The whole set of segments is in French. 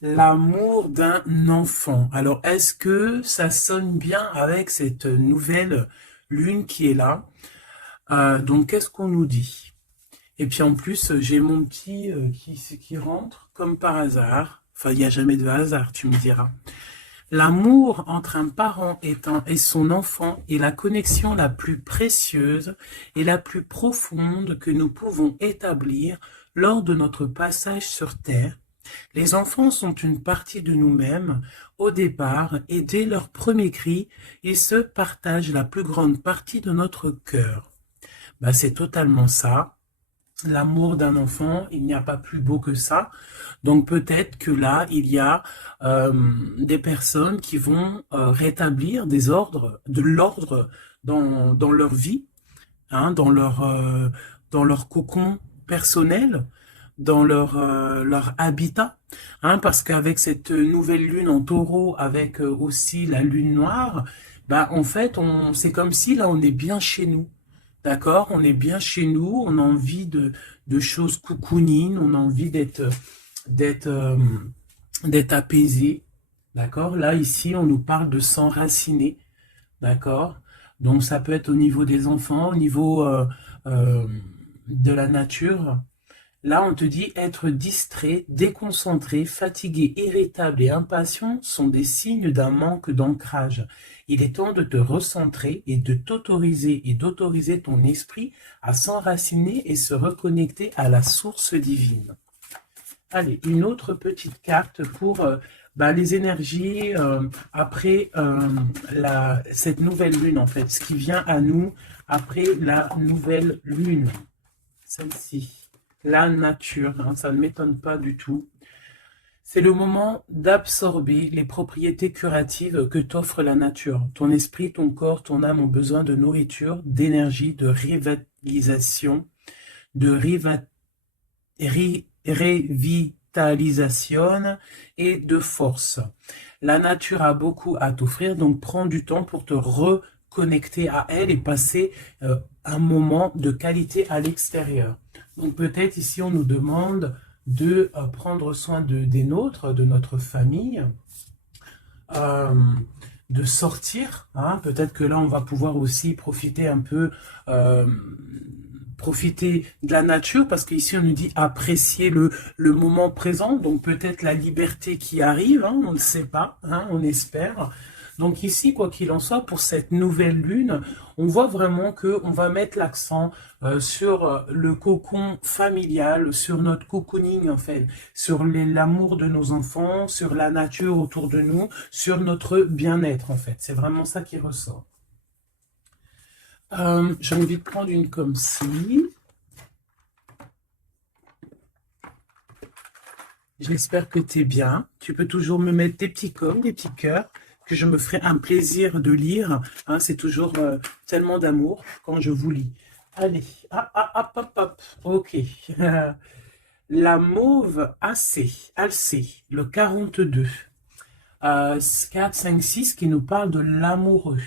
L'amour d'un enfant. Alors, est-ce que ça sonne bien avec cette nouvelle lune qui est là? Donc, qu'est-ce qu'on nous dit? Et puis en plus, j'ai mon petit qui rentre comme par hasard. Enfin, il n'y a jamais de hasard, tu me diras. L'amour entre un parent et son enfant est la connexion la plus précieuse et la plus profonde que nous pouvons établir lors de notre passage sur Terre. Les enfants sont une partie de nous-mêmes au départ et dès leur premier cri, ils se partagent la plus grande partie de notre cœur. Bah, c'est totalement ça. L'amour d'un enfant, il n'y a pas plus beau que ça. Donc peut-être que là, il y a euh, des personnes qui vont rétablir de l'ordre dans leur vie, hein, dans leur cocon personnel, dans leur habitat, hein, parce qu'avec cette nouvelle lune en taureau, avec aussi la lune noire, bah, en fait, c'est comme si là, on est bien chez nous. D'accord? On est bien chez nous, on a envie de choses cocooning, on a envie d'être, euh, d'être apaisé. D'accord? Là, ici, on nous parle de s'enraciner. D'accord? Donc, ça peut être au niveau des enfants, au niveau euh, de la nature. Là, on te dit être distrait, déconcentré, fatigué, irritable et impatient sont des signes d'un manque d'ancrage. Il est temps de te recentrer et de t'autoriser et d'autoriser ton esprit à s'enraciner et se reconnecter à la source divine. Allez, une autre petite carte pour les énergies après cette nouvelle lune, en fait, ce qui vient à nous après la nouvelle lune, celle-ci. La nature, hein, ça ne m'étonne pas du tout. C'est le moment d'absorber les propriétés curatives que t'offre la nature. Ton esprit, ton corps, ton âme ont besoin de nourriture, d'énergie, de revitalisation, de revitalisation et de force. La nature a beaucoup à t'offrir, donc prends du temps pour te reconnecter à elle et passer un moment de qualité à l'extérieur. Donc peut-être ici on nous demande de prendre soin des nôtres, de notre famille, euh, de sortir, hein. Peut-être que là on va pouvoir aussi profiter un peu, euh, profiter de la nature, parce qu'ici on nous dit apprécier le moment présent, donc peut-être la liberté qui arrive, hein, on ne sait pas, hein, on espère. Donc ici, quoi qu'il en soit, pour cette nouvelle lune, on voit vraiment que on va mettre l'accent sur le cocon familial, sur notre cocooning en fait, sur l'amour de nos enfants, sur la nature autour de nous, sur notre bien-être en fait. C'est vraiment ça qui ressort. J'ai envie de prendre une comme ci. J'espère que tu es bien. Tu peux toujours me mettre des petits coms, des petits cœurs, que je me ferai un plaisir de lire. Hein, c'est toujours tellement d'amour quand je vous lis. Allez, hop, hop, hop. Ok. La mauve Alcée, le 42. 4, 5, 6 qui nous parle de l'amoureux.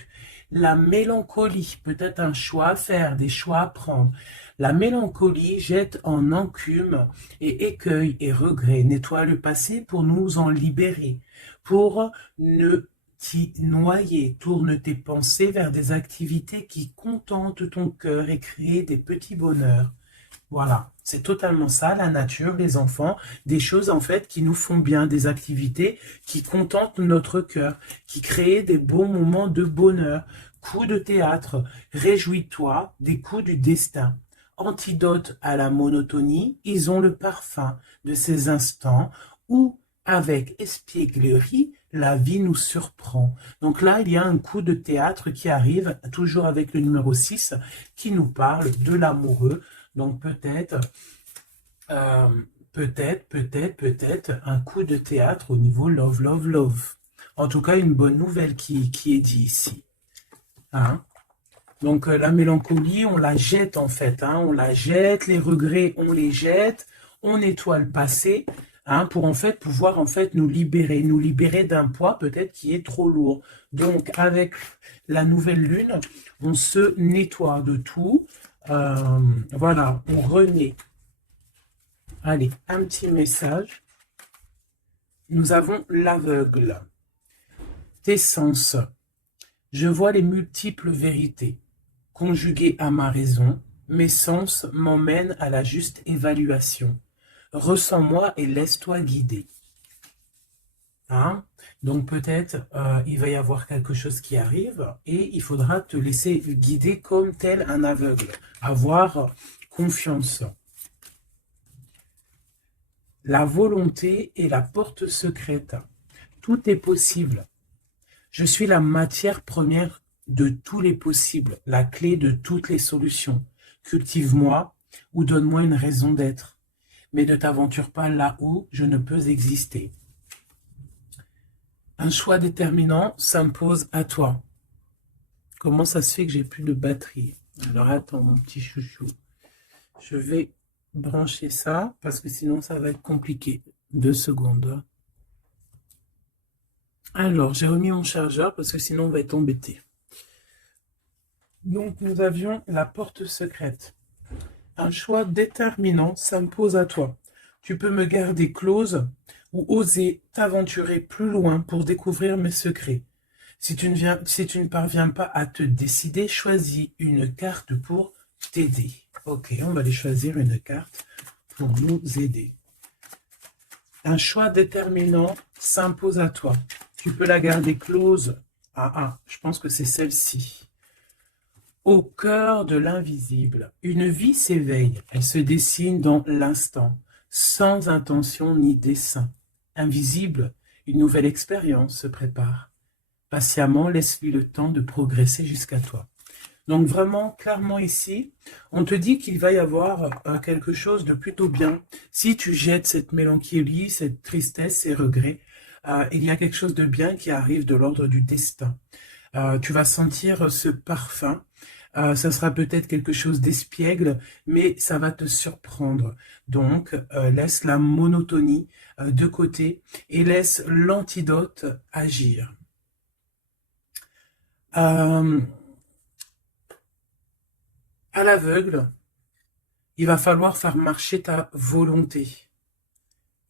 La mélancolie, peut-être un choix à faire, des choix à prendre. La mélancolie jette en enclume et écueil et regret, nettoie le passé pour nous en libérer, pour ne t'y noyer. Tourne tes pensées vers des activités qui contentent ton cœur et créent des petits bonheurs. Voilà, c'est totalement ça, la nature, les enfants, des choses en fait qui nous font bien, des activités qui contentent notre cœur, qui créent des beaux moments de bonheur. Coups de théâtre, réjouis-toi des coups du destin. Antidote à la monotonie, ils ont le parfum de ces instants où, avec espièglerie, la vie nous surprend. Donc là, il y a un coup de théâtre qui arrive, toujours avec le numéro 6, qui nous parle de l'amoureux. Donc euh, peut-être un coup de théâtre au niveau love, love, love. En tout cas, une bonne nouvelle qui est dit ici. Hein. Donc la mélancolie, on la jette en fait. Hein, on la jette, les regrets, on les jette, on nettoie le passé, hein, pour en fait pouvoir en fait nous libérer d'un poids peut-être qui est trop lourd. Donc avec la nouvelle lune, on se nettoie de tout. Voilà, on renaît. Allez, un petit message. nous avons l'aveugle. Tes sens. Je vois les multiples vérités. Conjuguées à ma raison, mes sens m'emmènent à la juste évaluation. Ressens-moi et laisse-toi guider. Hein? Donc peut-être il va y avoir quelque chose qui arrive et il faudra te laisser guider comme tel un aveugle. Avoir confiance. La volonté est la porte secrète. Tout est possible. Je suis la matière première de tous les possibles, la clé de toutes les solutions. Cultive-moi ou donne-moi une raison d'être, mais ne t'aventure pas là où je ne peux exister. Un choix déterminant s'impose à toi. Comment ça se fait que j'ai plus de batterie? Alors attends mon petit chouchou. Je vais brancher ça parce que sinon ça va être compliqué. 2 secondes. Alors j'ai remis mon chargeur parce que sinon on va être embêté. Donc nous avions la porte secrète. Un choix déterminant s'impose à toi. Tu peux me garder close ou oser t'aventurer plus loin pour découvrir mes secrets. Si tu ne parviens pas à te décider, choisis une carte pour t'aider. Ok, on va aller choisir une carte pour nous aider. Un choix déterminant s'impose à toi. Tu peux la garder close. Je pense que c'est celle-ci. Au cœur de l'invisible, une vie s'éveille. Elle se dessine dans l'instant, sans intention ni dessein. Invisible, une nouvelle expérience se prépare. Patiemment, laisse-lui le temps de progresser jusqu'à toi. Donc vraiment, clairement ici, on te dit qu'il va y avoir quelque chose de plutôt bien. Si tu jettes cette mélancolie, cette tristesse, ces regrets, il y a quelque chose de bien qui arrive de l'ordre du destin. Tu vas sentir ce parfum. Ça sera peut-être quelque chose d'espiègle, mais ça va te surprendre. Donc, laisse la monotonie de côté et laisse l'antidote agir. À l'aveugle, il va falloir faire marcher ta volonté.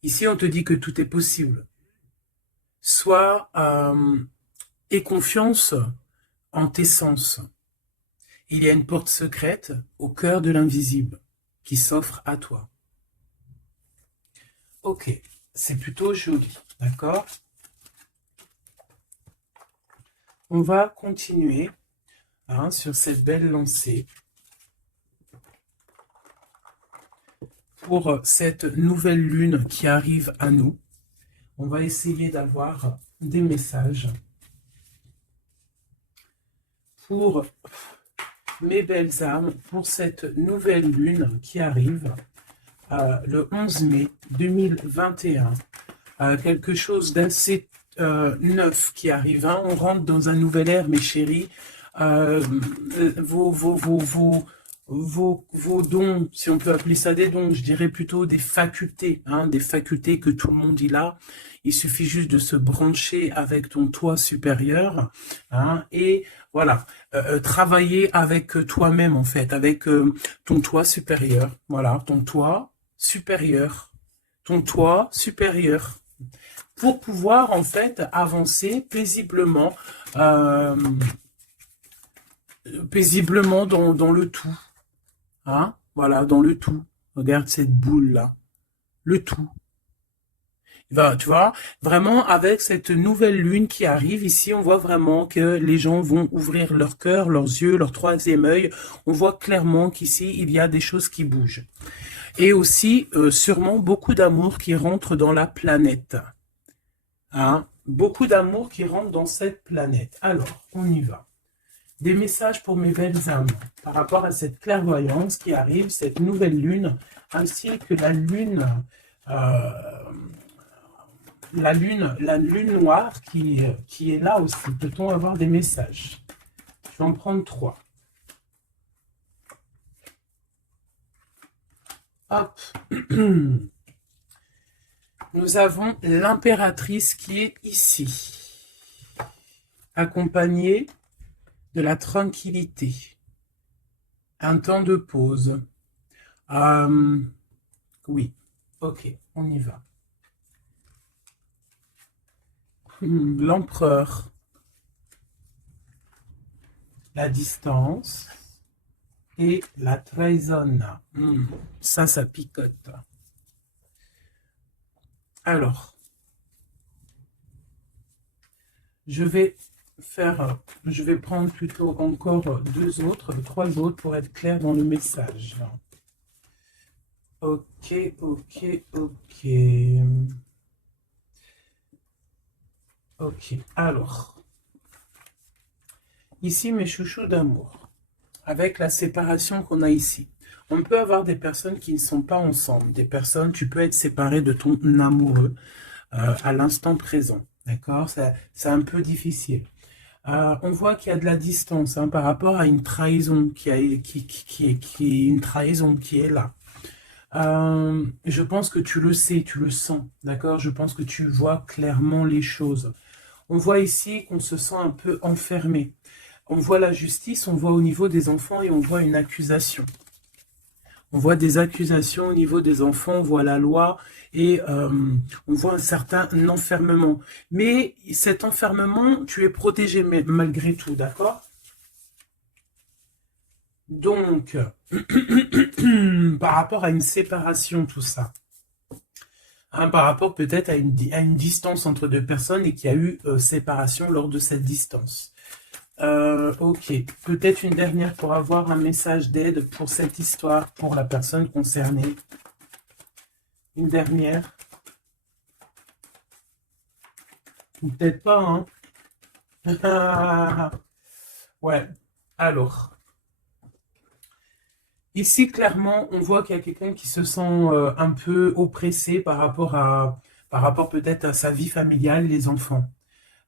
Ici, on te dit que tout est possible. Aie confiance en tes sens. Il y a une porte secrète au cœur de l'invisible qui s'offre à toi. Ok, c'est plutôt joli, d'accord? On va continuer sur cette belle lancée pour cette nouvelle lune qui arrive à nous. On va essayer d'avoir des messages pour mes belles âmes, pour cette nouvelle lune qui arrive le 11 mai 2021. Quelque chose d'assez neuf qui arrive. On rentre dans un nouvel ère, mes chéris. Vos dons, si on peut appeler ça des dons, je dirais plutôt des facultés que tout le monde y a. Il suffit juste de se brancher avec ton toi supérieur, et voilà, travailler avec toi-même en fait, avec ton toi supérieur, voilà, ton toi supérieur, pour pouvoir en fait avancer paisiblement, dans le tout. Voilà, dans le tout. Regarde cette boule-là. Le tout. Tu vois, vraiment, avec cette nouvelle lune qui arrive ici, on voit vraiment que les gens vont ouvrir leur cœur, leurs yeux, leur troisième œil. On voit clairement qu'ici, il y a des choses qui bougent. Et aussi, sûrement, beaucoup d'amour qui rentre dans la planète. Beaucoup d'amour qui rentre dans cette planète. Alors, on y va. Des messages pour mes belles âmes par rapport à cette clairvoyance qui arrive, cette nouvelle lune, ainsi que la lune noire qui est là aussi. Peut-on avoir des messages? Je vais en prendre 3. Hop. Nous avons l'impératrice qui est ici, accompagnée de la tranquillité, un temps de pause. Oui, ok, on y va. L'empereur, la distance et la trahison. Ça picote. Alors, je vais prendre plutôt encore trois autres pour être clair dans le message. Ok, ok, ok. Ok, alors, ici mes chouchous d'amour, avec la séparation qu'on a ici. On peut avoir des personnes qui ne sont pas ensemble, des personnes, tu peux être séparé de ton amoureux à l'instant présent, d'accord? C'est un peu difficile. On voit qu'il y a de la distance hein, par rapport à une trahison qui est une trahison qui est là. Je pense que tu le sais, tu le sens, d'accord? Je pense que tu vois clairement les choses. On voit ici qu'on se sent un peu enfermé. On voit la justice, on voit au niveau des enfants et on voit une accusation. On voit des accusations au niveau des enfants, on voit la loi et on voit un certain enfermement. Mais cet enfermement, tu es protégé malgré tout, d'accord? Donc, par rapport à une séparation, tout ça, hein, par rapport peut-être à une distance entre deux personnes et qu'il y a eu séparation lors de cette distance. Ok, peut-être une dernière pour avoir un message d'aide pour cette histoire, pour la personne concernée. Une dernière. Ou peut-être pas, hein. Ouais, alors. Ici, clairement, on voit qu'il y a quelqu'un qui se sent un peu oppressé par rapport peut-être à sa vie familiale, les enfants.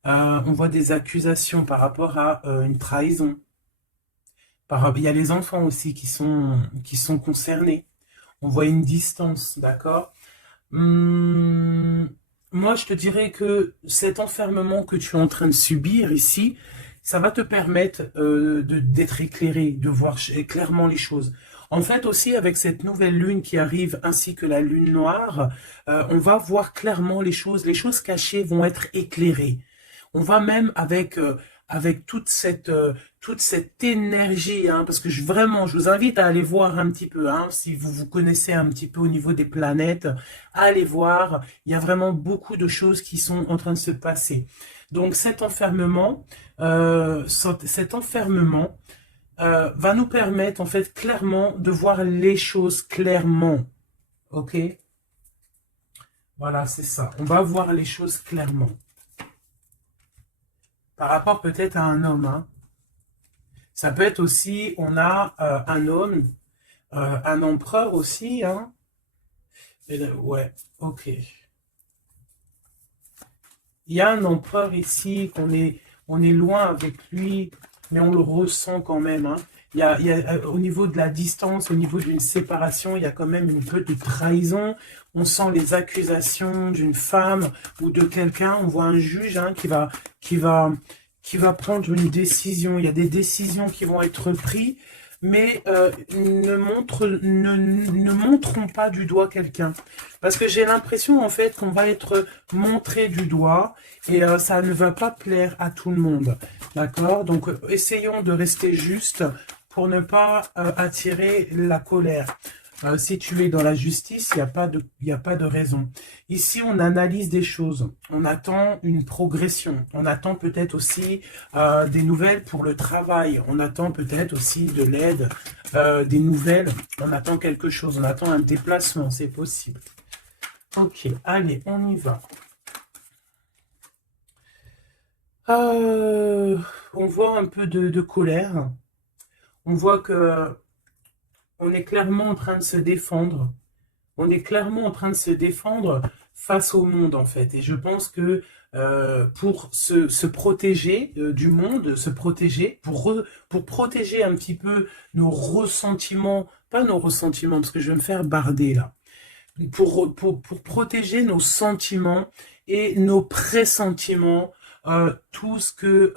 On voit des accusations par rapport à une trahison. Il y a les enfants aussi qui sont concernés. On voit une distance, d'accord? Moi, je te dirais que cet enfermement que tu es en train de subir ici, ça va te permettre d'être éclairé, de voir clairement les choses. En fait, aussi, avec cette nouvelle lune qui arrive, ainsi que la lune noire, on va voir clairement les choses cachées vont être éclairées. On va même avec toute cette énergie, hein, parce que vraiment, je vous invite à aller voir un petit peu, hein, si vous vous connaissez un petit peu au niveau des planètes, allez voir, il y a vraiment beaucoup de choses qui sont en train de se passer. Donc cet enfermement va nous permettre en fait clairement de voir les choses clairement. Ok? Voilà, c'est ça. On va voir les choses clairement. Par rapport peut-être à un homme, hein. Ça peut être aussi, on a un homme, un empereur aussi, hein. Ouais, ok. Il y a un empereur ici, on est loin avec lui, mais on le ressent quand même, hein. Au niveau de la distance, au niveau d'une séparation, il y a quand même une peu de trahison. On sent les accusations d'une femme ou de quelqu'un. On voit un juge hein, qui va prendre une décision. Il y a des décisions qui vont être prises, mais ne montrons pas du doigt quelqu'un. Parce que j'ai l'impression en fait qu'on va être montré du doigt et ça ne va pas plaire à tout le monde. D'accord? Donc essayons de rester juste pour ne pas attirer la colère. Si tu es dans la justice, il n'y a pas de raison. Ici, on analyse des choses. On attend une progression. On attend peut-être aussi des nouvelles pour le travail. On attend peut-être aussi de l'aide, des nouvelles. On attend quelque chose. On attend un déplacement. C'est possible. Ok, allez, on y va. On voit un peu de colère. On voit que on est clairement en train de se défendre. On est clairement en train de se défendre face au monde, en fait. Et je pense que pour se protéger du monde, se protéger, pour protéger un petit peu nos ressentiments, pas nos ressentiments, parce que je vais me faire barder là, pour protéger nos sentiments et nos pressentiments, tout ce que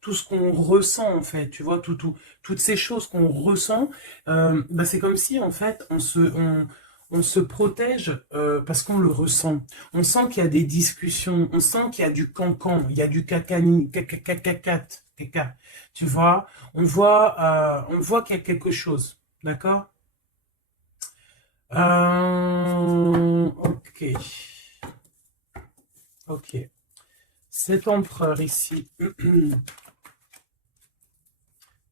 tout ce qu'on ressent en fait, tu vois, toutes ces choses qu'on ressent, bah, c'est comme si en fait on se protège parce qu'on le ressent. On sent qu'il y a des discussions, on sent qu'il y a du cancan, il y a du cacani, caca. Tu vois, on voit qu'il y a quelque chose, d'accord? Ok, ok. Cet empereur ici,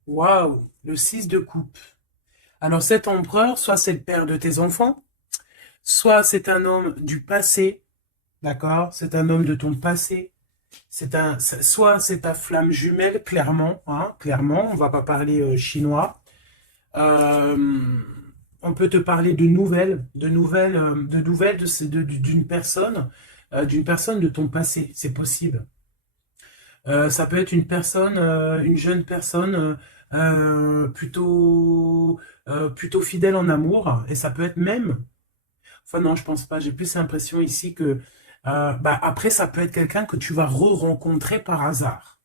waouh, le 6 de coupe. Alors cet empereur, soit c'est le père de tes enfants, soit c'est un homme du passé, d'accord? C'est un homme de ton passé. Soit c'est ta flamme jumelle, clairement, hein, clairement. On va pas parler chinois. Euh, on peut te parler de nouvelles d'une personne de ton passé. C'est possible. Ça peut être une personne, une jeune personne plutôt fidèle en amour, et ça peut être même. Enfin non, je pense pas. J'ai plus l'impression ici que après ça peut être quelqu'un que tu vas re-rencontrer par hasard.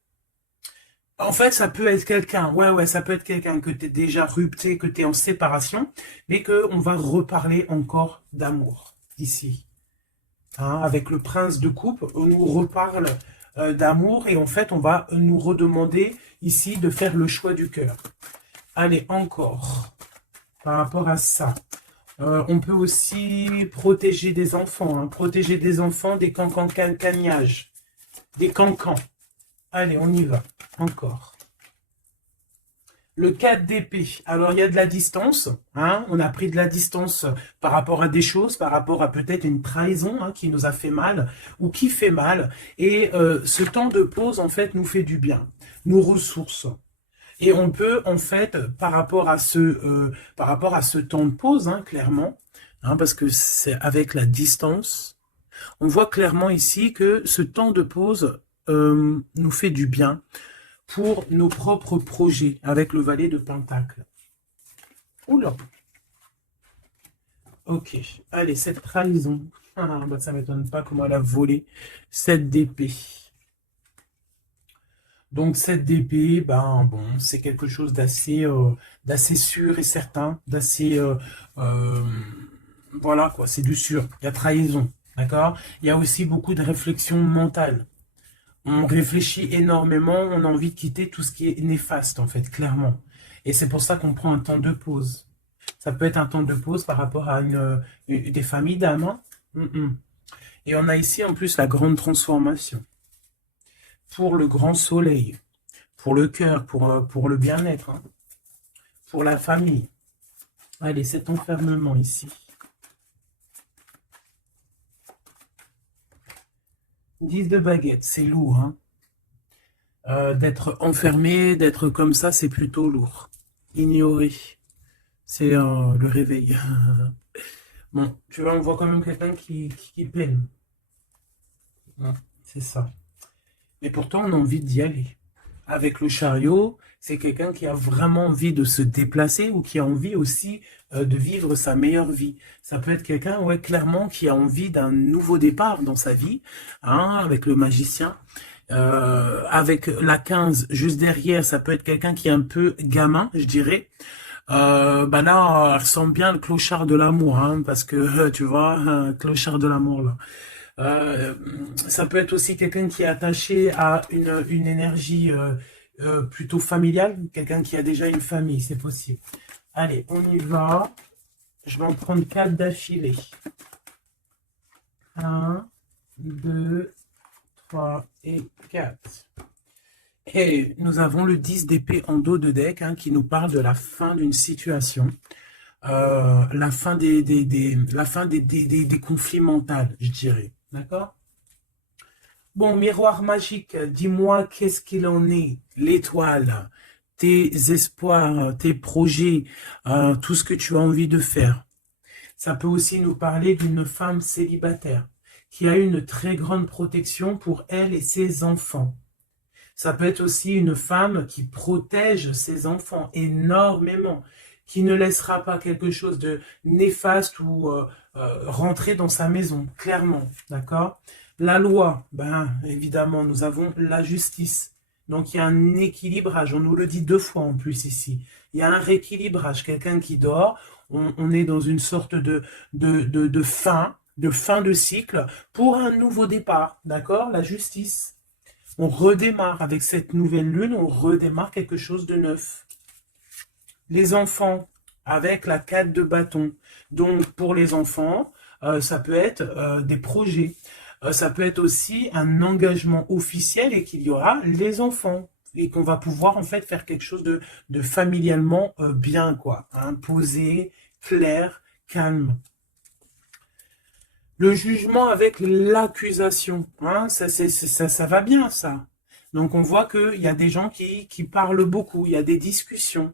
En fait, ça peut être quelqu'un, ouais, ça peut être quelqu'un que tu es déjà rupté, que tu es en séparation, mais qu'on va reparler encore d'amour ici. Hein, avec le prince de coupe, on nous reparle d'amour et en fait, on va nous redemander ici de faire le choix du cœur. Allez, encore, par rapport à ça. On peut aussi protéger des enfants, hein, protéger des enfants des cancans-cagnages, des cancans. Allez, on y va, encore. Le 4 d'épée, alors il y a de la distance, hein, on a pris de la distance par rapport à des choses, par rapport à peut-être une trahison hein, qui nous a fait mal ou qui fait mal. Et ce temps de pause, en fait, nous fait du bien, nous ressource. Et on peut, en fait, par rapport à ce temps de pause, hein, clairement, hein, parce que c'est avec la distance, on voit clairement ici que ce temps de pause nous fait du bien pour nos propres projets avec le valet de Pentacle. Oula. Ok. Allez, cette trahison. Ah, bah, ça ne m'étonne pas comment elle a volé. 7 d'épée. Donc, 7 d'épée, ben, bon, c'est quelque chose d'assez sûr et certain, d'assez... voilà, quoi, c'est du sûr. Il y a trahison, d'accord? Il y a aussi beaucoup de réflexion mentale. On réfléchit énormément, on a envie de quitter tout ce qui est néfaste, en fait, clairement. Et c'est pour ça qu'on prend un temps de pause. Ça peut être un temps de pause par rapport à des familles d'âmes. Hein. Et on a ici, en plus, la grande transformation. Pour le grand soleil, pour le cœur, pour le bien-être, hein. Pour la famille. Allez, cet enfermement ici. 10 de baguette, c'est lourd, hein. D'être enfermé, d'être comme ça, c'est plutôt lourd. Ignoré, c'est le réveil. Bon, tu vois, on voit quand même quelqu'un qui peine. Ouais, c'est ça. Mais pourtant, on a envie d'y aller. Avec le chariot, c'est quelqu'un qui a vraiment envie de se déplacer ou qui a envie aussi de vivre sa meilleure vie. Ça peut être quelqu'un, ouais, clairement, qui a envie d'un nouveau départ dans sa vie, hein, avec le magicien. Avec la 15 juste derrière, ça peut être quelqu'un qui est un peu gamin, je dirais. Bah là, elle ressemble bien le clochard de l'amour, hein, parce que tu vois, clochard de l'amour là. Euh, Ça peut être aussi quelqu'un qui est attaché à une énergie plutôt familiale, quelqu'un qui a déjà une famille, c'est possible. Allez, on y va. Je vais en prendre 4 d'affilée. 1, 2, 3 et 4. Et nous avons le 10 d'épée en dos de deck hein, qui nous parle de la fin d'une situation. La fin des conflits mentaux, je dirais. D'accord? Bon, miroir magique, dis-moi qu'est-ce qu'il en est, l'étoile, tes espoirs, tes projets, tout ce que tu as envie de faire. Ça peut aussi nous parler d'une femme célibataire qui a une très grande protection pour elle et ses enfants. Ça peut être aussi une femme qui protège ses enfants énormément, qui ne laissera pas quelque chose de néfaste ou rentrer dans sa maison, clairement, d'accord? La loi, ben évidemment, nous avons la justice. Donc il y a un équilibrage, on nous le dit 2 fois en plus ici. Il y a un rééquilibrage, quelqu'un qui dort, on est dans une sorte de fin de cycle pour un nouveau départ, d'accord? La justice. On redémarre avec cette nouvelle lune, on redémarre quelque chose de neuf. Les enfants, avec la 4 de bâton. Donc, pour les enfants, ça peut être des projets. Ça peut être aussi un engagement officiel et qu'il y aura les enfants. Et qu'on va pouvoir, en fait, faire quelque chose de familialement bien, quoi. Hein, posé, clair, calme. Le jugement avec l'accusation, hein, ça va bien, ça. Donc, on voit qu'il y a des gens qui parlent beaucoup, il y a des discussions.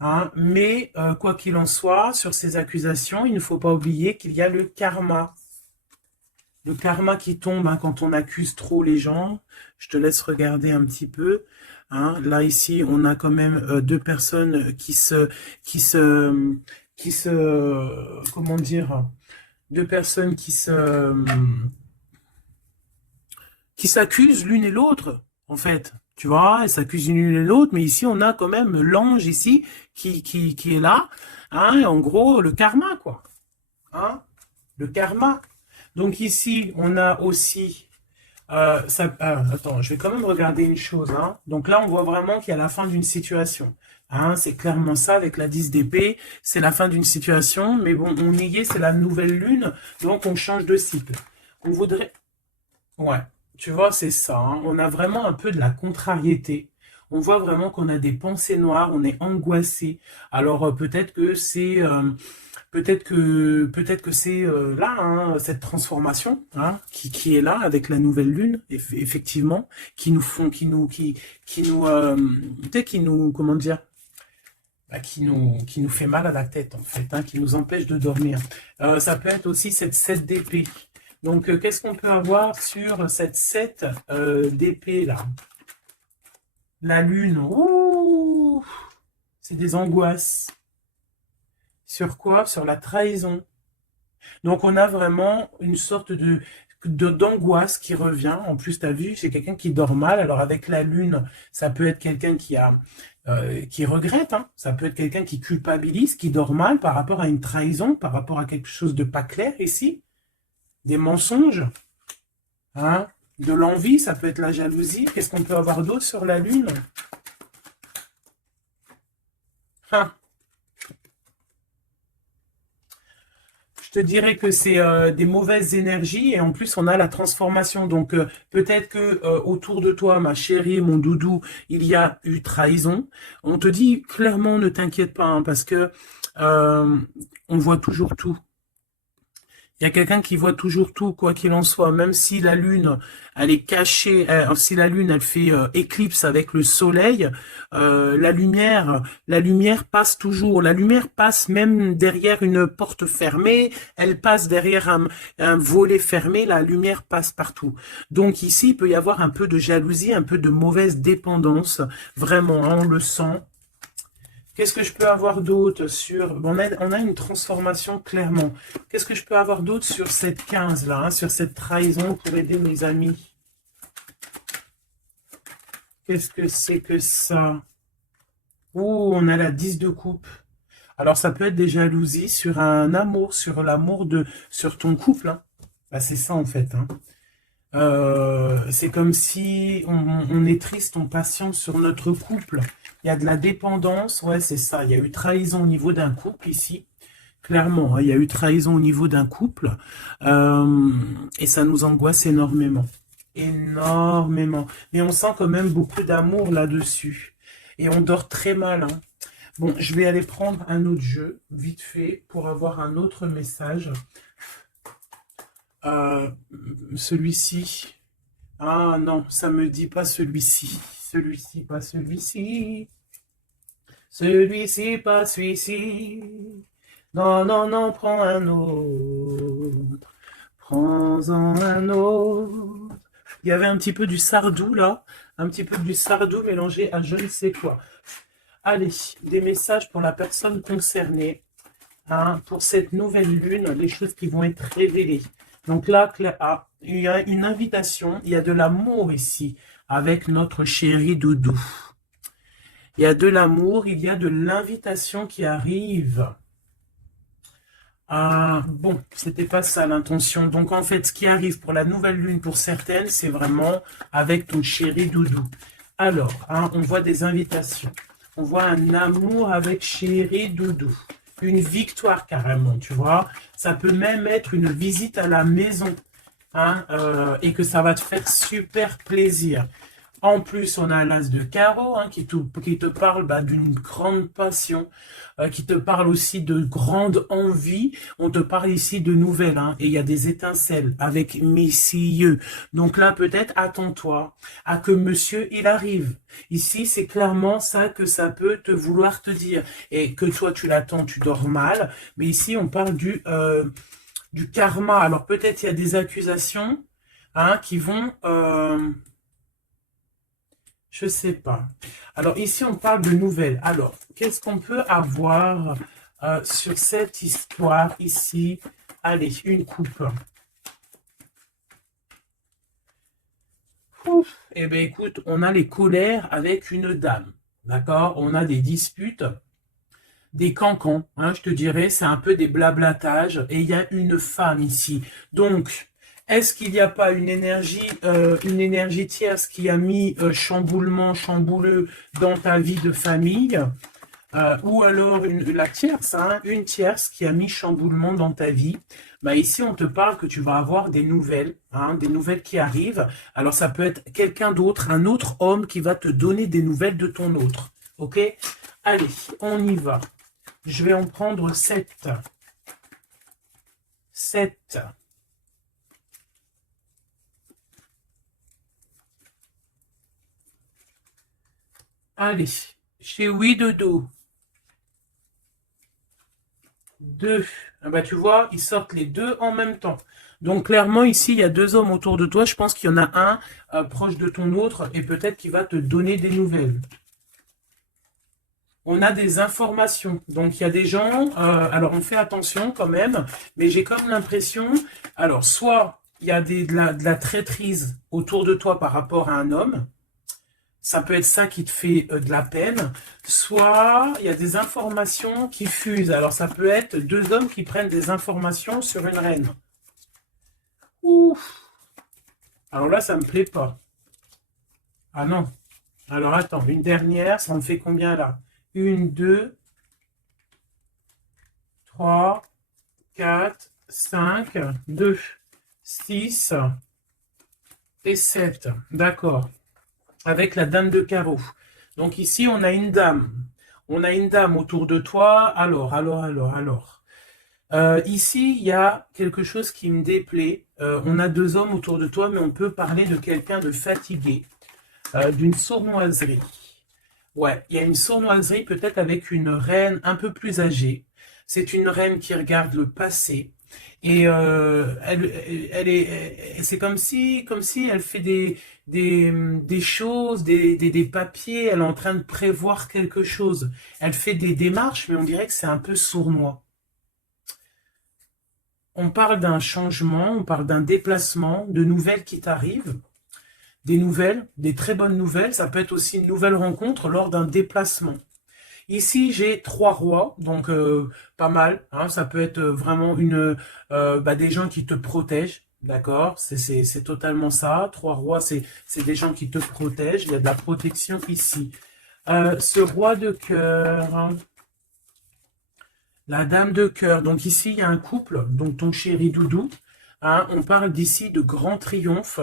Hein, mais quoi qu'il en soit, sur ces accusations, il ne faut pas oublier qu'il y a le karma. Le karma qui tombe hein, quand on accuse trop les gens. Je te laisse regarder un petit peu. Hein. Là, ici, on a quand même deux personnes comment dire, deux personnes qui s'accusent l'une et l'autre, en fait. Tu vois, elles s'accusent l'une et l'autre, mais ici, on a quand même l'ange ici qui est là. Hein, et en gros, le karma, quoi. Hein, le karma. Donc ici, on a aussi... attends, je vais quand même regarder une chose. Hein. Donc là, on voit vraiment qu'il y a la fin d'une situation. Hein, c'est clairement ça avec la 10 d'épée. C'est la fin d'une situation. Mais bon, on y est, c'est la nouvelle lune. Donc on change de cycle. On voudrait... Ouais, tu vois, c'est ça. Hein. On a vraiment un peu de la contrariété. On voit vraiment qu'on a des pensées noires, on est angoissé. Alors peut-être que c'est peut-être que c'est là hein, cette transformation hein, qui est là avec la nouvelle lune effectivement qui nous font peut-être qui nous comment dire bah, qui nous fait mal à la tête en fait hein, qui nous empêche de dormir. Ça peut être aussi cette 7 d'épée. Donc qu'est-ce qu'on peut avoir sur cette 7 d'épée là? La lune, ouh, c'est des angoisses. Sur quoi? Sur la trahison. Donc on a vraiment une sorte d'angoisse qui revient. En plus, tu as vu, c'est quelqu'un qui dort mal. Alors avec la lune, ça peut être quelqu'un qui regrette. Hein. Ça peut être quelqu'un qui culpabilise, qui dort mal par rapport à une trahison, par rapport à quelque chose de pas clair ici. Des mensonges. Hein. De l'envie, ça peut être la jalousie. Qu'est-ce qu'on peut avoir d'autre sur la lune? Hein. Je te dirais que c'est des mauvaises énergies et en plus on a la transformation. Donc peut-être que autour de toi, ma chérie, mon doudou, il y a eu trahison. On te dit clairement ne t'inquiète pas hein, parce que on voit toujours tout. Il y a quelqu'un qui voit toujours tout, quoi qu'il en soit, même si la lune, elle est cachée, si la lune, elle fait éclipse avec le soleil, la lumière passe toujours. La lumière passe même derrière une porte fermée, elle passe derrière un volet fermé, la lumière passe partout. Donc ici, il peut y avoir un peu de jalousie, un peu de mauvaise dépendance, vraiment, hein, on le sent. Qu'est-ce que je peux avoir d'autre sur... On a une transformation clairement. Qu'est-ce que je peux avoir d'autre sur cette 15 là, hein, sur cette trahison pour aider mes amis? Qu'est-ce que c'est que ça? Ouh, on a la 10 de coupe. Alors ça peut être des jalousies sur un amour, sur ton couple. Hein. Bah, c'est ça en fait. Hein. C'est comme si on est triste, on patiente sur notre couple. Il y a de la dépendance, ouais, c'est ça. Il y a eu trahison au niveau d'un couple ici. Clairement, hein, il y a eu trahison au niveau d'un couple. Et ça nous angoisse énormément. Énormément. Mais on sent quand même beaucoup d'amour là-dessus. Et on dort très mal. Hein. Bon, je vais aller prendre un autre jeu, vite fait, pour avoir un autre message. Celui-ci. Ah non, ça me dit pas celui-ci. Celui-ci, pas celui-ci. Celui-ci, pas celui-ci. Non, non, non, prends un autre. Prends-en un autre. Il y avait un petit peu du Sardou là. Un petit peu du Sardou mélangé à je ne sais quoi. Allez, des messages pour la personne concernée. Hein, pour cette nouvelle lune, les choses qui vont être révélées. Donc là, il y a une invitation, il y a de l'amour ici avec notre chéri doudou. Il y a de l'amour, il y a de l'invitation qui arrive. Ah, bon, c'était pas ça l'intention. Donc, en fait, ce qui arrive pour la nouvelle lune, pour certaines, c'est vraiment avec ton chéri doudou. Alors, hein, on voit des invitations. On voit un amour avec chéri doudou. Une victoire carrément, tu vois. Ça peut même être une visite à la maison, hein, et que ça va te faire super plaisir. En plus, on a l'as de carreau hein, qui te parle bah, d'une grande passion, qui te parle aussi de grande envie. On te parle ici de nouvelles, hein, et il y a des étincelles avec messieurs. Donc là, peut-être attends-toi à que monsieur il arrive. Ici, c'est clairement ça que ça peut te vouloir te dire. Et que toi, tu l'attends, tu dors mal. Mais ici, on parle du karma. Alors peut-être il y a des accusations hein, qui vont... je sais pas. Alors ici, on parle de nouvelles. Alors, qu'est-ce qu'on peut avoir sur cette histoire ici? Allez, une coupe. Ouf. Eh bien, écoute, on a les colères avec une dame. D'accord? On a des disputes, des cancans, hein, je te dirais, c'est un peu des blablatages. Et il y a une femme ici. Donc, est-ce qu'il n'y a pas une énergie tierce qui a mis chamboulement, chambouleux dans ta vie de famille ou alors la tierce, hein, une tierce qui a mis chamboulement dans ta vie. Bah ici, on te parle que tu vas avoir hein, des nouvelles qui arrivent. Alors, ça peut être quelqu'un d'autre, un autre homme qui va te donner des nouvelles de ton autre. Ok? Allez, on y va. Je vais en prendre 7. 7. Allez, chez Oui Dodo. 2. Ah bah, tu vois, ils sortent les deux en même temps. Donc clairement, ici, il y a deux hommes autour de toi. Je pense qu'il y en a un proche de ton autre et peut-être qu'il va te donner des nouvelles. On a des informations. Donc il y a des gens, alors on fait attention quand même, mais j'ai comme l'impression, alors soit il y a de la traîtrise autour de toi par rapport à un homme, ça peut être ça qui te fait de la peine, soit il y a des informations qui fusent. Alors ça peut être deux hommes qui prennent des informations sur une reine. Ouf. Alors là, ça me plaît pas. Ah non. Alors attends, une dernière, ça en fait combien là? Une, deux, trois, quatre, cinq, deux, six et 7. D'accord. Avec la dame de carreau. Donc ici, on a une dame. On a une dame autour de toi. Alors. Ici, il y a quelque chose qui me déplaît. On a deux hommes autour de toi, mais on peut parler de quelqu'un de fatigué, d'une sournoiserie. Ouais, il y a une sournoiserie peut-être avec une reine un peu plus âgée. C'est une reine qui regarde le passé. Et c'est comme si elle fait des choses, des papiers, elle est en train de prévoir quelque chose. Elle fait des démarches, mais on dirait que c'est un peu sournois. On parle d'un changement, on parle d'un déplacement, de nouvelles qui t'arrivent, des nouvelles, des très bonnes nouvelles. Ça peut être aussi une nouvelle rencontre lors d'un déplacement. Ici, j'ai trois rois, donc pas mal. Hein, ça peut être vraiment des gens qui te protègent, d'accord? C'est totalement ça. Trois rois, c'est des gens qui te protègent. Il y a de la protection ici. Ce roi de cœur, hein, la dame de cœur. Donc ici, il y a un couple, donc ton chéri Doudou. Hein, on parle d'ici de grand triomphe,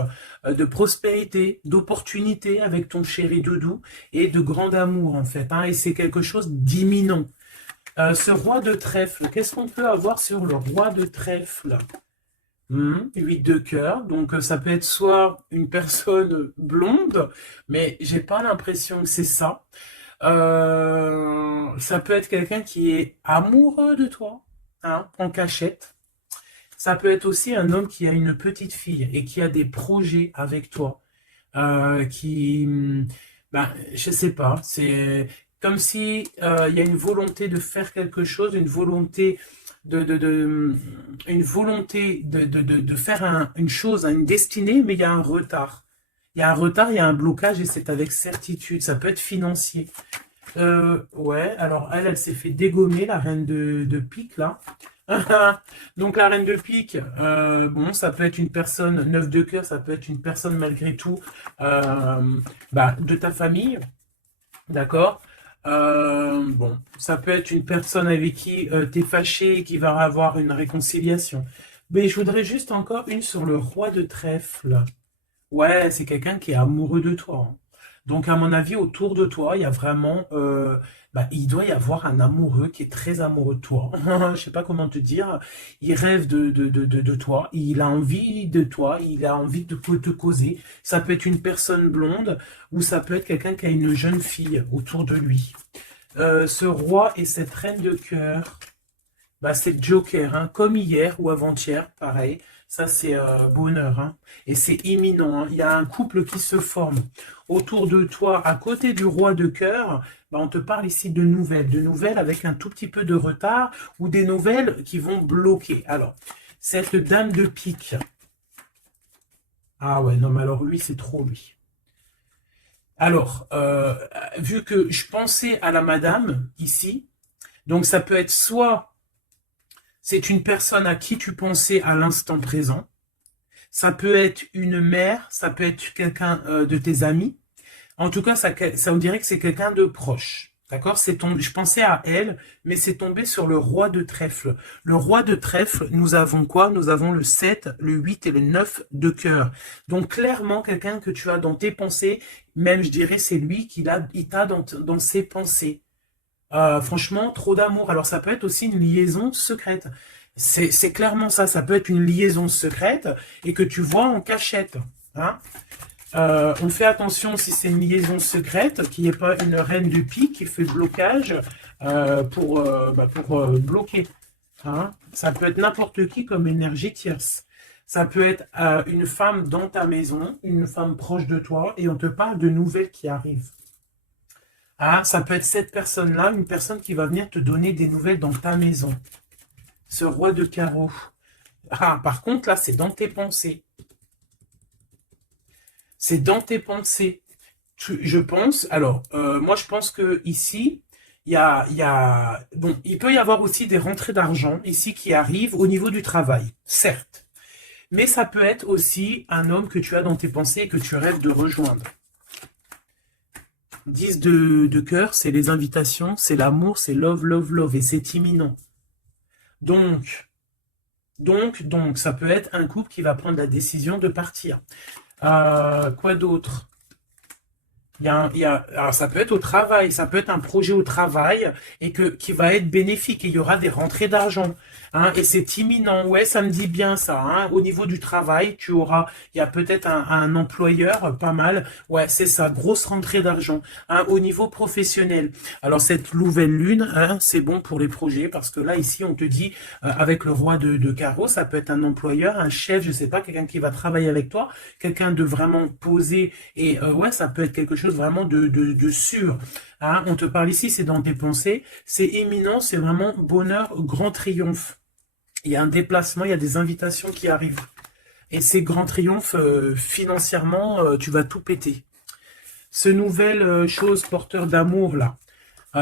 de prospérité, d'opportunité avec ton chéri Doudou et de grand amour en fait. Hein, et c'est quelque chose d'imminent. Ce roi de trèfle, qu'est-ce qu'on peut avoir sur le roi de trèfle? 8 de cœur, donc ça peut être soit une personne blonde, mais j'ai pas l'impression que c'est ça. Ça peut être quelqu'un qui est amoureux de toi, hein, en cachette. Ça peut être aussi un homme qui a une petite fille et qui a des projets avec toi. Je sais pas, c'est comme si il y a une volonté de faire quelque chose, une volonté de faire une chose, une destinée, mais il y a un retard. Il y a un retard, il y a un blocage et c'est avec certitude. Ça peut être financier. Ouais, alors elle s'est fait dégommer, la reine de pique, là. Donc la reine de pique, bon, ça peut être une personne, 9 de cœur, ça peut être une personne malgré tout de ta famille, d'accord? Bon, ça peut être une personne avec qui tu es fâché et qui va avoir une réconciliation. Mais je voudrais juste encore une sur le roi de trèfle. Ouais, c'est quelqu'un qui est amoureux de toi, hein. Donc, à mon avis, autour de toi, il y a vraiment, il doit y avoir un amoureux qui est très amoureux de toi. Je sais pas comment te dire. Il rêve de toi. Il a envie de toi. Il a envie de te causer. Ça peut être une personne blonde ou ça peut être quelqu'un qui a une jeune fille autour de lui. Ce roi et cette reine de cœur, c'est le Joker, hein, comme hier ou avant-hier, pareil. Ça, c'est bonheur, hein. Et c'est imminent, hein. Il y a un couple qui se forme autour de toi, à côté du roi de cœur. On te parle ici de nouvelles avec un tout petit peu de retard ou des nouvelles qui vont bloquer. Alors, cette dame de pique. Ah ouais, non, mais alors lui, c'est trop lui. Alors, vu que je pensais à la madame ici, donc ça peut être soit c'est une personne à qui tu pensais à l'instant présent. Ça peut être une mère, ça peut être quelqu'un de tes amis. En tout cas, ça on dirait que c'est quelqu'un de proche. D'accord? Je pensais à elle, mais c'est tombé sur le roi de trèfle. Le roi de trèfle, nous avons quoi? Nous avons le 7, le 8 et le 9 de cœur. Donc clairement, quelqu'un que tu as dans tes pensées, même je dirais c'est lui il t'a dans ses pensées. Franchement, trop d'amour. Alors ça peut être aussi une liaison secrète. C'est clairement ça. Ça peut être une liaison secrète et que tu vois en cachette, hein. On fait attention si c'est une liaison secrète, qu'il n'y ait pas une reine de pique qui fait blocage pour bloquer, hein. Ça peut être n'importe qui comme énergie tierce. Ça peut être une femme dans ta maison, une femme proche de toi, et on te parle de nouvelles qui arrivent. Ah, ça peut être cette personne-là, une personne qui va venir te donner des nouvelles dans ta maison. Ce roi de carreau. Ah, par contre, là, c'est dans tes pensées. C'est dans tes pensées. Je pense, alors, moi, je pense que ici, bon, il peut y avoir aussi des rentrées d'argent ici qui arrivent au niveau du travail, certes. Mais ça peut être aussi un homme que tu as dans tes pensées et que tu rêves de rejoindre. 10 de cœur, c'est les invitations, c'est l'amour, c'est love, love, love, et c'est imminent. Donc, ça peut être un couple qui va prendre la décision de partir. Quoi d'autre? Alors ça peut être au travail, ça peut être un projet au travail et qui va être bénéfique et il y aura des rentrées d'argent, hein, et c'est imminent. Ouais, ça me dit bien ça, hein. Au niveau du travail, il y a peut-être un employeur pas mal. Ouais, c'est ça, grosse rentrée d'argent, hein. Au niveau professionnel, alors cette nouvelle lune, hein, c'est bon pour les projets parce que là ici on te dit avec le roi de carreau, ça peut être un employeur, un chef, je sais pas, quelqu'un qui va travailler avec toi, quelqu'un de vraiment posé et ouais, ça peut être quelque chose vraiment de sûr, hein. On te parle ici, c'est dans tes pensées, c'est imminent, c'est vraiment bonheur, grand triomphe. Il y a un déplacement, il y a des invitations qui arrivent. Et ces grands triomphes, financièrement, tu vas tout péter. Ce nouvel chose porteur d'amour, là,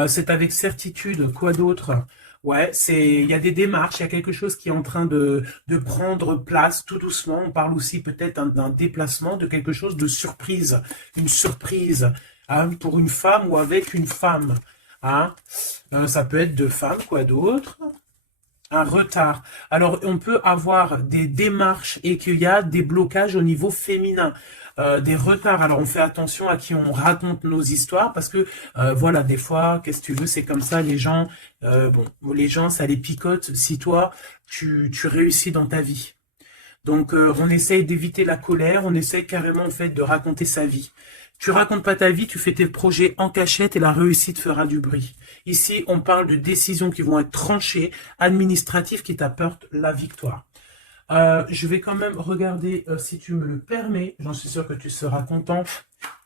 c'est avec certitude. Quoi d'autre? Ouais, il y a des démarches, il y a quelque chose qui est en train de prendre place tout doucement. On parle aussi peut-être d'un déplacement, de quelque chose de surprise. Une surprise, hein, pour une femme ou avec une femme, hein. Ça peut être deux femmes, quoi d'autre? Un retard. Alors, on peut avoir des démarches et qu'il y a des blocages au niveau féminin. Des retards. Alors, on fait attention à qui on raconte nos histoires parce que, voilà, des fois, qu'est-ce que tu veux, c'est comme ça, les gens, les gens, ça les picote si toi, tu réussis dans ta vie. Donc, on essaye d'éviter la colère, on essaye carrément, en fait, de raconter sa vie. Tu racontes pas ta vie, tu fais tes projets en cachette et la réussite fera du bruit. Ici, on parle de décisions qui vont être tranchées, administratives, qui t'apportent la victoire. Je vais quand même regarder, si tu me le permets, j'en suis sûr que tu seras content.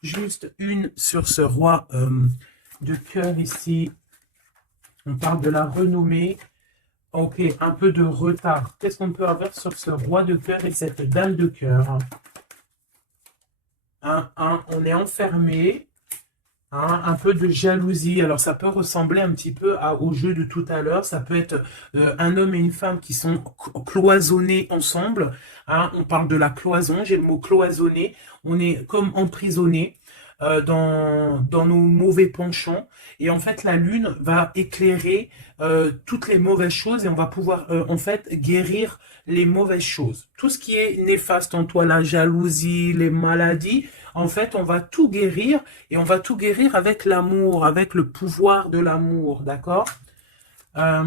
Juste une sur ce roi de cœur ici. On parle de la renommée. Ok, un peu de retard. Qu'est-ce qu'on peut avoir sur ce roi de cœur et cette dame de cœur? On est enfermé. hein, un peu de jalousie. Alors ça peut ressembler un petit peu au jeu de tout à l'heure. Ça peut être un homme et une femme qui sont cloisonnés ensemble. Hein, on parle de la cloison, j'ai le mot cloisonné. On est comme emprisonné dans nos mauvais penchants. Et en fait, la lune va éclairer toutes les mauvaises choses et on va pouvoir en fait guérir les mauvaises choses. Tout ce qui est néfaste en toi, la jalousie, les maladies, en fait, on va tout guérir et on va tout guérir avec l'amour, avec le pouvoir de l'amour, d'accord? Euh,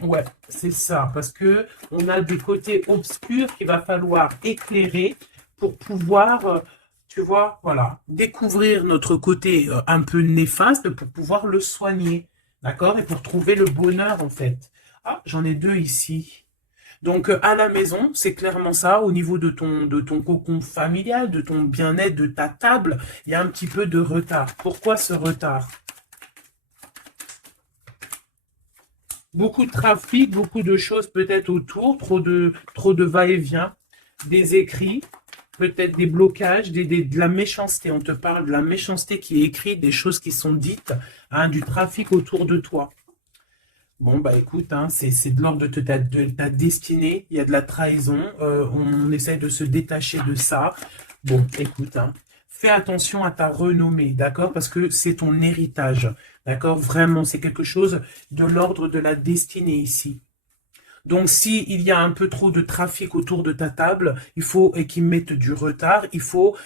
ouais, c'est ça, parce que on a des côtés obscurs qu'il va falloir éclairer pour pouvoir, tu vois, voilà, découvrir notre côté un peu néfaste pour pouvoir le soigner, d'accord? Et pour trouver le bonheur, en fait. Ah, j'en ai deux ici. Donc, à la maison, c'est clairement ça, au niveau de ton cocon familial, de ton bien-être, de ta table, il y a un petit peu de retard. Pourquoi ce retard? Beaucoup de trafic, beaucoup de choses peut-être autour, trop de va-et-vient, des écrits, peut-être des blocages, de la méchanceté. On te parle de la méchanceté qui est écrite, des choses qui sont dites, hein, du trafic autour de toi. Bon, bah écoute, hein, c'est de l'ordre de ta destinée, il y a de la trahison, on essaye de se détacher de ça. Bon, écoute, hein, fais attention à ta renommée, d'accord? Parce que c'est ton héritage, d'accord? Vraiment, c'est quelque chose de l'ordre de la destinée ici. Donc, si il y a un peu trop de trafic autour de ta table, il faut et qu'ils mettent du retard, il faut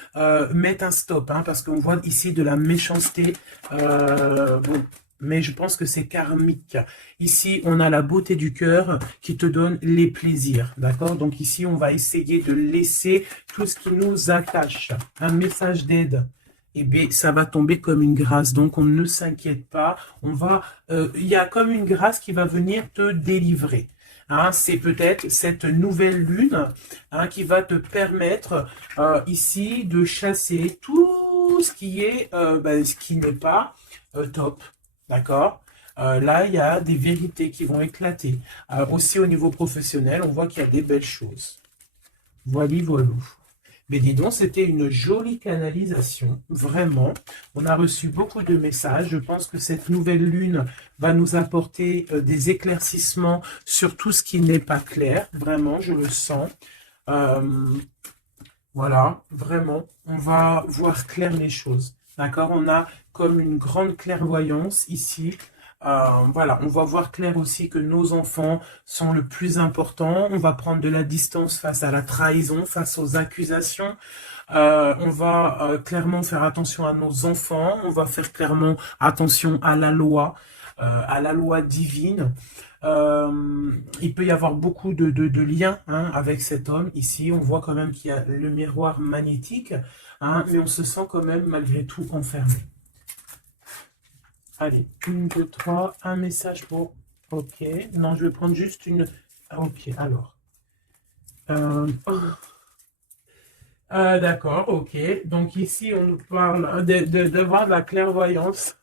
mettre un stop, hein, parce qu'on voit ici de la méchanceté. Bon, mais je pense que c'est karmique. Ici, on a la beauté du cœur qui te donne les plaisirs, d'accord? Donc ici, on va essayer de laisser tout ce qui nous attache. Un message d'aide. Eh bien, ça va tomber comme une grâce. Donc, on ne s'inquiète pas. Il y a comme une grâce qui va venir te délivrer. Hein, c'est peut-être cette nouvelle lune, hein, qui va te permettre ici de chasser tout ce qui est, ce qui n'est pas top. D'accord? Là, il y a des vérités qui vont éclater. Aussi au niveau professionnel, on voit qu'il y a des belles choses. Voilà, voilà. Mais dis donc, c'était une jolie canalisation, vraiment. On a reçu beaucoup de messages. Je pense que cette nouvelle lune va nous apporter des éclaircissements sur tout ce qui n'est pas clair. Vraiment, je le sens. Voilà, vraiment, on va voir clair les choses. D'accord? On a comme une grande clairvoyance ici. Voilà, on va voir clair aussi que nos enfants sont le plus important. On va prendre de la distance face à la trahison, face aux accusations. On va clairement faire attention à nos enfants. On va faire clairement attention à la loi divine. Il peut y avoir beaucoup de liens, hein, avec cet homme. Ici, on voit quand même qu'il y a le miroir magnétique, hein, mais on se sent quand même malgré tout enfermé. Allez, 1, 2, 3, un message pour... Ok, non, je vais prendre juste une... Ok, alors. D'accord, ok. Donc ici, on nous parle de voir de la clairvoyance.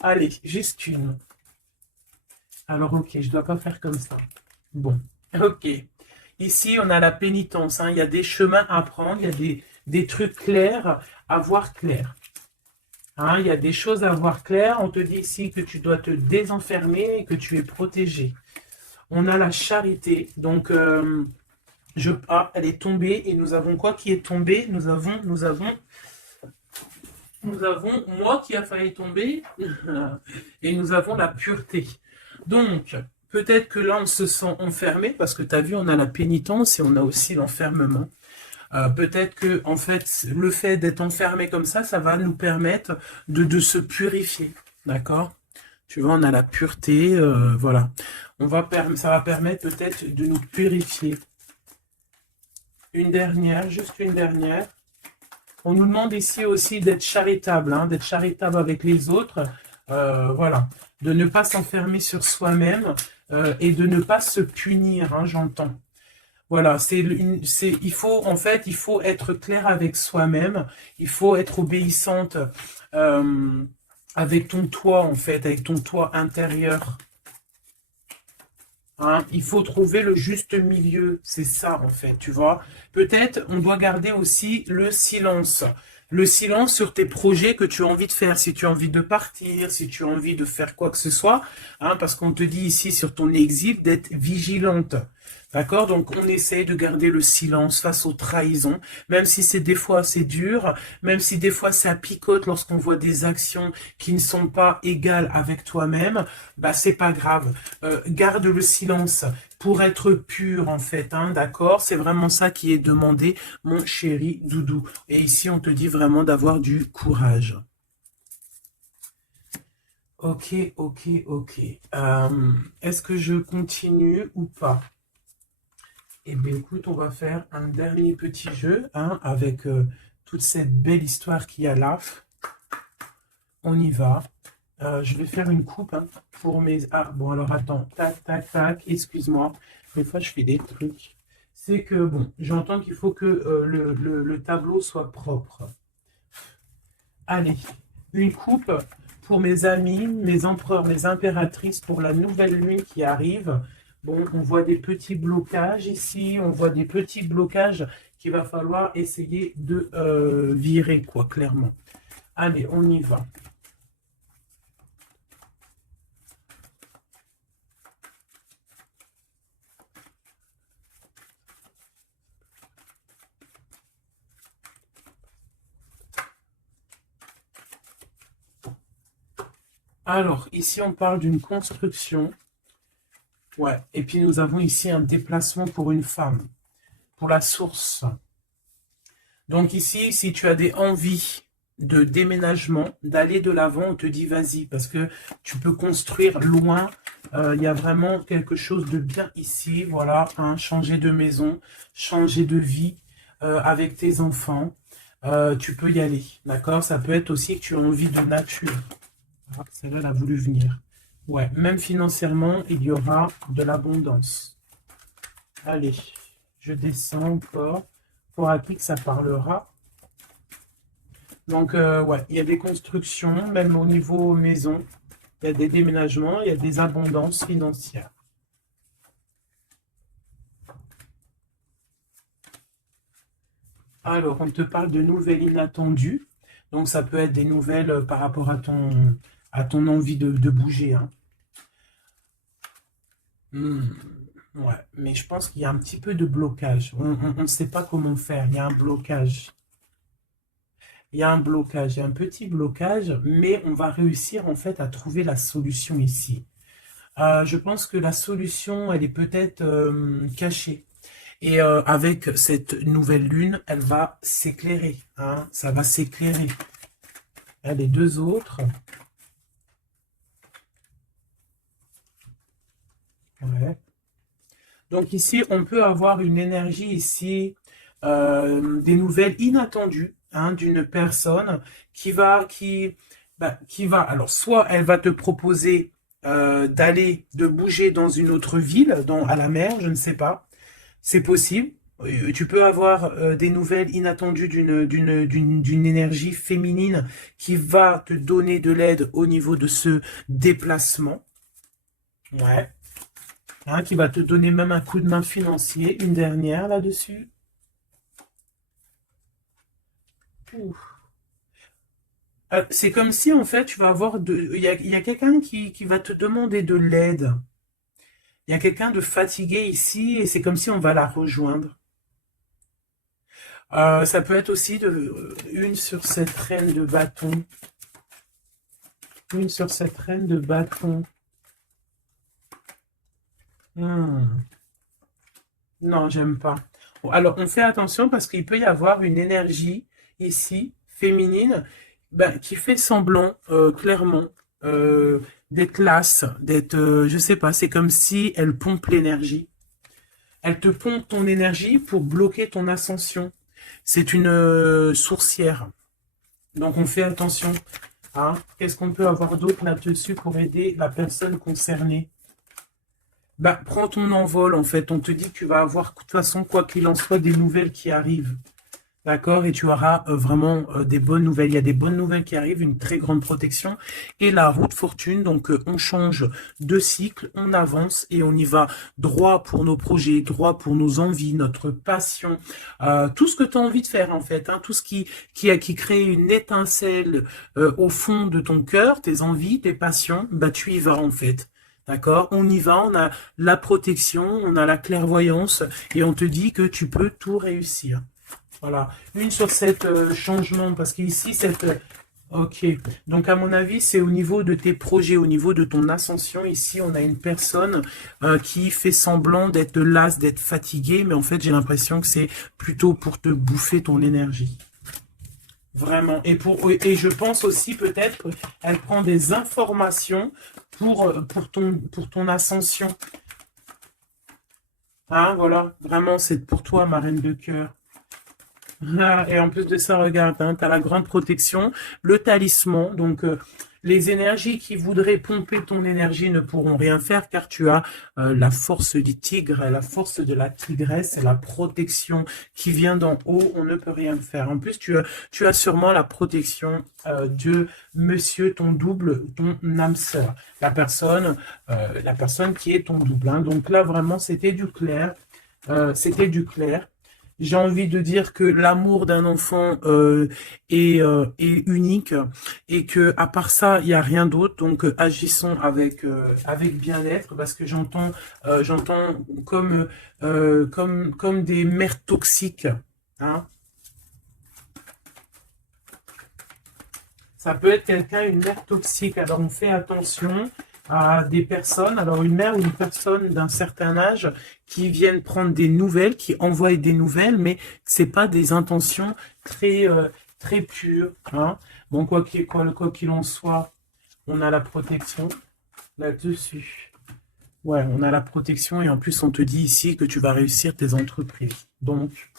Allez, juste une. Alors, ok, je ne dois pas faire comme ça. Bon, ok. Ici, on a la pénitence, hein. Il y a des chemins à prendre, il y a des trucs clairs à voir clair. Hein, il y a des choses à voir clair. On te dit ici que tu dois te désenfermer et que tu es protégé. On a la charité. Donc, elle est tombée. Et nous avons quoi qui est tombé? Nous avons moi qui a failli tomber. Et nous avons la pureté. Donc, peut-être que là, on se sent enfermé parce que tu as vu, on a la pénitence et on a aussi l'enfermement. Peut-être que, en fait, le fait d'être enfermé comme ça va nous permettre de se purifier. D'accord? Tu vois, on a la pureté, voilà. Ça va permettre peut-être de nous purifier. Une dernière, juste une dernière. On nous demande ici aussi d'être charitable, hein, d'être charitable avec les autres. Voilà. De ne pas s'enfermer sur soi-même et de ne pas se punir, hein, j'entends. Voilà, il faut être clair avec soi-même, il faut être obéissante avec ton toi, en fait, avec ton toi intérieur. Hein, il faut trouver le juste milieu, c'est ça en fait, tu vois. Peut-être on doit garder aussi le silence. Le silence sur tes projets que tu as envie de faire. Si tu as envie de partir, si tu as envie de faire quoi que ce soit, hein, parce qu'on te dit ici sur ton exil d'être vigilante. D'accord? Donc on essaye de garder le silence face aux trahisons, même si c'est des fois c'est dur, même si des fois ça picote lorsqu'on voit des actions qui ne sont pas égales avec toi-même, bah c'est pas grave. Garde le silence pour être pur en fait, hein, d'accord? C'est vraiment ça qui est demandé, mon chéri doudou. Et ici on te dit vraiment d'avoir du courage. Ok, ok, ok. Est-ce que je continue ou pas? Eh bien, écoute, on va faire un dernier petit jeu, hein, avec toute cette belle histoire qu'il y a là. On y va. Je vais faire une coupe, hein, pour mes... Ah, bon, alors attends. Tac, tac, tac. Excuse-moi. Des fois, je fais des trucs. C'est que, bon, j'entends qu'il faut que le tableau soit propre. Allez, une coupe pour mes amis, mes empereurs, mes impératrices, pour la nouvelle lune qui arrive. Bon, on voit des petits blocages ici, on voit des petits blocages qu'il va falloir essayer de virer, quoi, clairement. Allez, on y va. Alors, ici, on parle d'une construction. Ouais, et puis nous avons ici un déplacement pour une femme, pour la source. Donc ici, si tu as des envies de déménagement, d'aller de l'avant, on te dit vas-y, parce que tu peux construire loin. Il y a vraiment quelque chose de bien ici, voilà, hein, changer de maison, changer de vie avec tes enfants. Tu peux y aller, d'accord? Ça peut être aussi que tu as envie de nature. Ah, celle-là, elle a voulu venir. Ouais, même financièrement, il y aura de l'abondance. Allez, je descends encore. Pour à qui que ça parlera. Donc, ouais, il y a des constructions, même au niveau maison. Il y a des déménagements, il y a des abondances financières. Alors, on te parle de nouvelles inattendues. Donc, ça peut être des nouvelles par rapport à ton envie de bouger, hein. Ouais, mais je pense qu'il y a un petit peu de blocage. On ne sait pas comment faire. Il y a un blocage. Il y a un blocage, il y a un petit blocage, mais on va réussir en fait à trouver la solution ici. Je pense que la solution, elle est peut-être cachée. Et avec cette nouvelle lune, elle va s'éclairer, hein, ça va s'éclairer. Les deux autres. Ouais. Donc ici, on peut avoir une énergie ici, des nouvelles inattendues, hein, d'une personne qui va, alors soit elle va te proposer de bouger dans une autre ville, à la mer, je ne sais pas, c'est possible. Tu peux avoir des nouvelles inattendues d'une énergie féminine qui va te donner de l'aide au niveau de ce déplacement. Ouais. Hein, qui va te donner même un coup de main financier, une dernière là-dessus. C'est comme si, en fait, tu vas avoir il y a quelqu'un qui va te demander de l'aide. Il y a quelqu'un de fatigué ici, et c'est comme si on va la rejoindre. Ça peut être aussi une sur cette reine de bâton. Une sur cette reine de bâton. Non, j'aime pas. Bon, alors, on fait attention parce qu'il peut y avoir une énergie ici, féminine, ben, qui fait semblant, clairement, d'être lasse, d'être, je sais pas, c'est comme si elle pompe l'énergie. Elle te pompe ton énergie pour bloquer ton ascension. C'est une sourcière. Donc, on fait attention. Hein. Qu'est-ce qu'on peut avoir d'autre là-dessus pour aider la personne concernée? Bah, prends ton envol, en fait. On te dit que tu vas avoir, de toute façon, quoi qu'il en soit, des nouvelles qui arrivent. D'accord, et tu auras vraiment des bonnes nouvelles. Il y a des bonnes nouvelles qui arrivent, une très grande protection. Et la roue de fortune, donc on change de cycle, on avance et on y va droit pour nos projets, droit pour nos envies, notre passion, tout ce que tu as envie de faire en fait, hein, tout ce qui crée une étincelle au fond de ton cœur, tes envies, tes passions, bah tu y vas en fait. D'accord? On y va, on a la protection, on a la clairvoyance et on te dit que tu peux tout réussir. Voilà, une sur cette changement, parce qu'ici, cette... Ok, donc à mon avis, c'est au niveau de tes projets, au niveau de ton ascension. Ici, on a une personne qui fait semblant d'être lasse, d'être fatiguée, mais en fait, j'ai l'impression que c'est plutôt pour te bouffer ton énergie. Vraiment. Et je pense aussi peut-être, elle prend des informations pour ton ascension. Hein, voilà, vraiment, c'est pour toi, ma reine de cœur. Ah, et en plus de ça, regarde, hein, tu as la grande protection, le talisman. Donc, les énergies qui voudraient pomper ton énergie ne pourront rien faire car tu as la force du tigre, la force de la tigresse, la protection qui vient d'en haut. On ne peut rien faire. En plus, tu as sûrement la protection de monsieur, ton double, ton âme sœur, la personne qui est ton double. Hein. Donc là, vraiment, c'était du clair. C'était du clair. J'ai envie de dire que l'amour d'un enfant est unique et que à part ça, il n'y a rien d'autre. Donc agissons avec bien-être parce que j'entends comme des mères toxiques. Hein. Ça peut être quelqu'un, une mère toxique. Alors on fait attention à des personnes, alors une mère ou une personne d'un certain âge qui viennent prendre des nouvelles, qui envoient des nouvelles, mais c'est pas des intentions très pures. Hein. Bon, quoi qu'il en soit, on a la protection là-dessus. Ouais, on a la protection et en plus on te dit ici que tu vas réussir tes entreprises. Donc,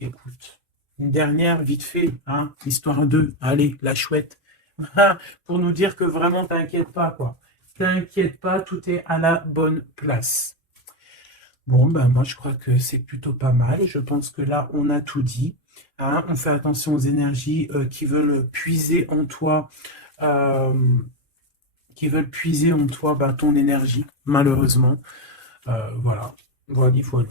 écoute, une dernière vite fait, hein, histoire de, allez, la chouette, pour nous dire que vraiment t'inquiète pas, quoi. T'inquiète pas, tout est à la bonne place. Bon, ben moi je crois que c'est plutôt pas mal. Je pense que là, on a tout dit. Hein. On fait attention aux énergies qui veulent puiser en toi, euh, ben, ton énergie, malheureusement. Voilà, voilà, voilà.